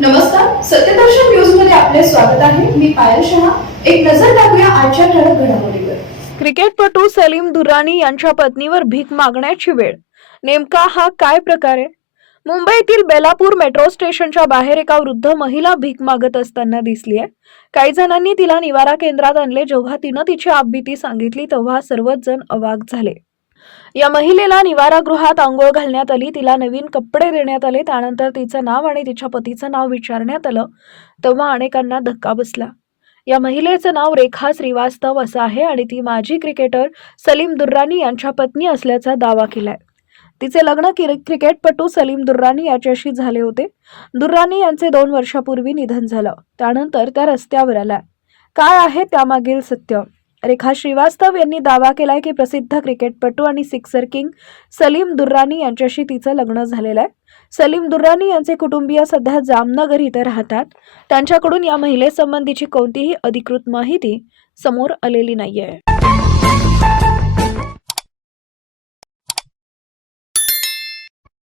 नमस्कार, सत्यदर्शन न्यूज मध्ये आपले स्वागत आहे. मी पायल शहा. एक नजर टाकूया आजच्या ठळक घडामोडीवर. क्रिकेटपटू सलीम दुर्रानी यांच्या पत्नीवर भीक मागण्याची वेळ. नेमका हा काय प्रकार आहे? मुंबईतील बेलापूर मेट्रो स्टेशनच्या बाहेर एका वृद्ध महिला भीक मागत असताना दिसली आहे. काही जणांनी तिला निवारा केंद्रात आणले. जेव्हा तिनं तिची आपबीती सांगितली तेव्हा सर्वच जण अवाक झाले. या महिलेला निवारागृहात आंघोळ घालण्यात आली. तिला नवीन कपडे देण्यात आले. त्यानंतर तिचं नाव आणि तिच्या पतीचं नाव विचारण्यात आलं. तेव्हा अनेकांना धक्का बसला. या महिलेचं नाव रेखा श्रीवास्तव असं आहे आणि ती माजी क्रिकेटर सलीम दुर्रानी यांच्या पत्नी असल्याचा दावा केलाय. तिचे लग्न क्रिकेटपटू सलीम दुर्रानी याच्याशी झाले होते. दुर्रानी यांचे 2 वर्षापूर्वी निधन झालं. त्यानंतर त्या रस्त्यावर आल्या. काय आहे त्यामागील सत्य? रेखा श्रीवास्तव यांनी दावा केलाय की प्रसिद्ध क्रिकेटपटू आणि सिक्सर किंग सलीम दुर्रानी यांच्याशी तिचं लग्न झालेलं आहे. सलीम दुर्रानी यांचे कुटुंबीय सध्या जामनगर इथे राहतात. त्यांच्याकडून या महिलेसंबंधीची कोणतीही अधिकृत माहिती समोर आलेली नाहीये.